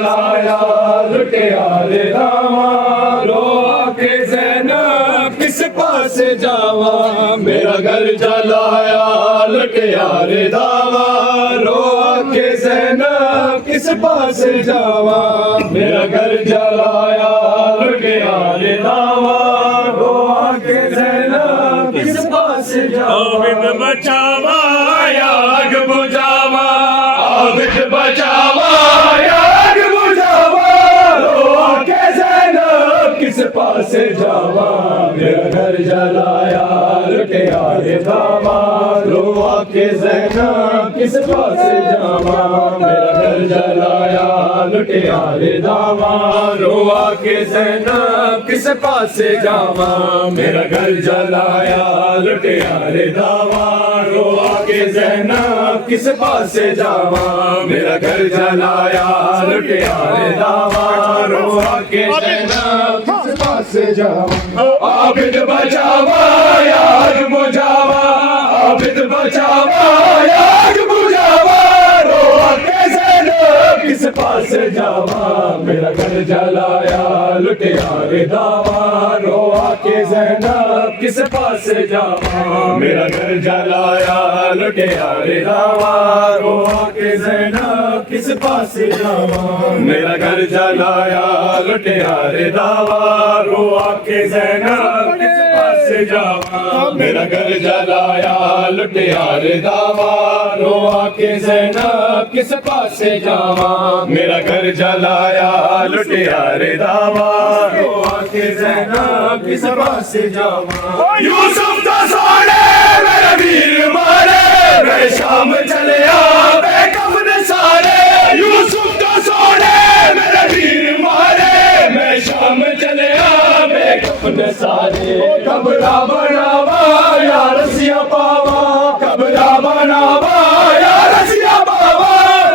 लाया लुटियारे रामा रोआ के ज़ैनब किस पास जावा मेरा घर जलाया लुटियारे दावा रोआ के ज़ैनब किस पास जावा मेरा घर जलाया लुटियारे दावा रोआ के ज़ैनब किस पास जावा आबिद बचावा आग बुझावा आबिद बचावा किस पास जावा मेरा घर जलाया लुटियारे दावा रोआ के ज़ैनब किस पास जावा मेरा घर जलाया लुटियारे दावा रोआ के ज़ैनब किस पास जावा मेरा घर जलाया लुटियारे दावा रोआ के ज़ैनब किस पास जावा मेरा घर जलाया लुटियारे दावा रोआ के ज़ैनब पास जावा आबिद बचावा आग बुझावा आबिद बचावा आग बुझावा रोआ के ज़ैनब किस पास जावा मेरा घर जलाया लुटियारे दावा रोआ के ज़ैनब किस पास जावा मेरा घर जलाया लुटियारे दावा रोआ के ज़ैनब किस पास जावा मेरा घर जलाया लुटियारे दावा रोआ के ज़ैनब किस पास जावा मेरा घर जलाया लुटियारे दावा रोआ के ज़ैनब किस पास जावा मेरा घर जलाया लुटियारे दावा रोआ के ज़ैनब किस पास जावा यूसुफ दा सोने मेरे वीर मारे मैं शाम चलिया बेकफन सारे यूसुफ दा सोने मेरे वीर मारे मैं शाम चलिया बेकफन सारे कबरा बनावा या रसिया पावा कबरा बनावा या रसिया पावा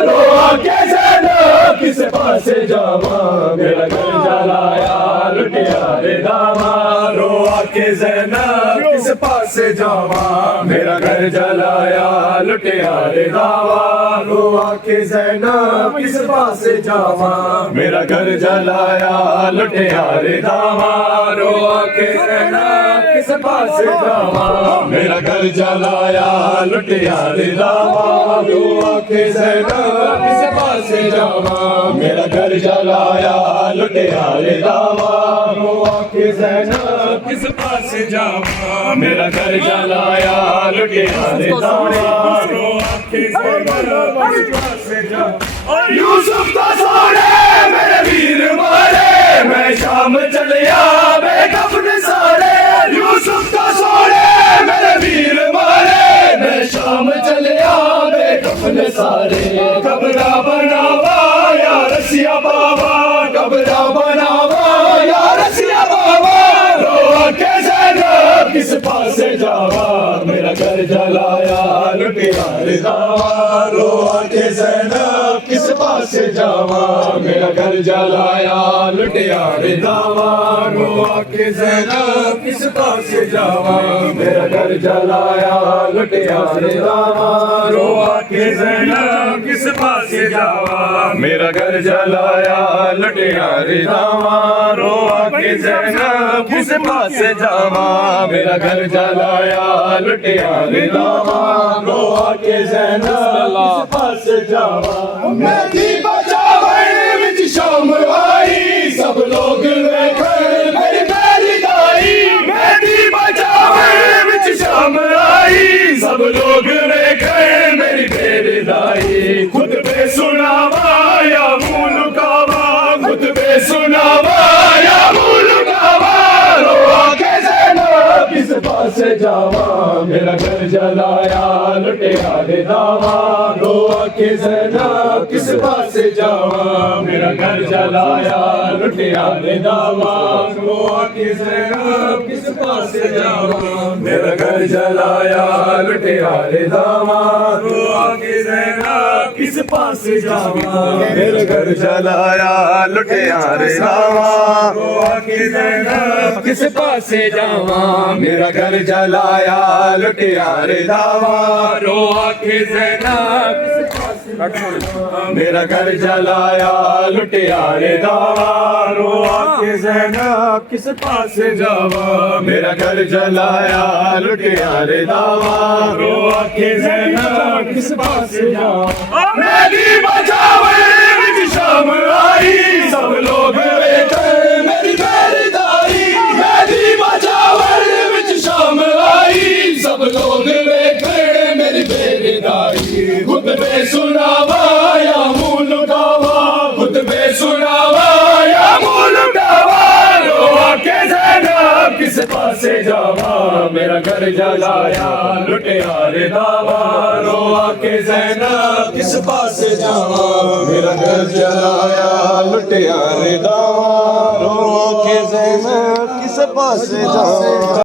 रोआ के ज़ैनब किस पास जावा मेरा घर जलाया लुटियारे दावा रोआ के ज़ैनब किस पास जावा मेरा घर जलाया लुटियारे दावा रोआ के ज़ैनब किस पास जावा मेरा घर जलाया लुटियारे दावा रोआ के ज़ैनब किस पास जावा मेरा घर जलाया लुटियारे दावा रोआ के ज़ैनब किस पास जावा मेरा घर जलाया लुटियारे दावा रोआ के ज़ैनब किस पास जावा मेरा घर जलाया लुटियारे दावा रोआ के ज़ैनब किस पास जावा यूसुफ दा सोने मेरे वीर मारे मैं शाम चलिया बेकफन सारे यूसुफ दा सोने मेरे वीर मारे मैं शाम चलिया बेकफन सारे कबरा बनावा या रसिया बाबा कबरा बनावा या रसिया बाबा रोआ के ज़ैनब किस पास जावा मेरा घर जलाया लुटियारे दावा रोआ के ज़ैनब किस पास जावा मेरा घर जलाया लुटियारे दावा रोआ के ज़ैनब किस पास जावा मेरा घर जलाया लुटियारे दावा रोआ के ज़ैनब किस पास जावा मेरा घर जलाया लुटियारे दावा रोआ के ज़ैनब किस पास जावा मेरा घर जलाया लुटियारे दावा रोआ के ज़ैनब किस पास जावा मेरी बचावे विच शाम आई सब लोग वेखे मेरी मेरी दाई मेरी बचावे विच शाम आई सब लोग वेखे मेरी मेरी दाई खुद पे सुनावा या मुँह लुकावा खुद पे सुनावा या मुँह लुकावा रोआ के ज़ैनब किस पास जावा मेरा घर जलाया लुटियारे दावा रोआ के ज़ैनब किस पास जावा मेरा घर जलाया लुटियारे दावा रोआ के ज़ैनब किस पास जावा मेरा घर जलाया लुटियारे दावा रोआ के ज़ैनब किस पासे जावा मेरा घर जलाया लुटियारे दावा रो आके ज़ैनब किस पासे जावा मेरा घर जलाया लुटियारे दावा रो आके ज़ैनब मेरा घर जलाया लुटियारे दावा रो आके ज़ैनब किस पासे जावा मेरा घर जलाया लुटियारे दावा रो आके ज़ैनब किस पासे जावा मेरी बचावे विच शाम आई सब लोग बैठे मेरी बेरदाई मेरी बचावे विच शाम आई सब लोग बैठे मेरी बेरदाई खुतबे सुनावा या मुंह लुटावा खुतबे सुनावा या मुंह लुटावा रो आके ज़ैनब किस पासे जावा मेरा घर जलाया लुटियारे दावा रो आके ज़ैनब किस पासे जावा मेरा घर जलाया लुटियारे दावा रो आके ज़ैनब किस पासे जावा।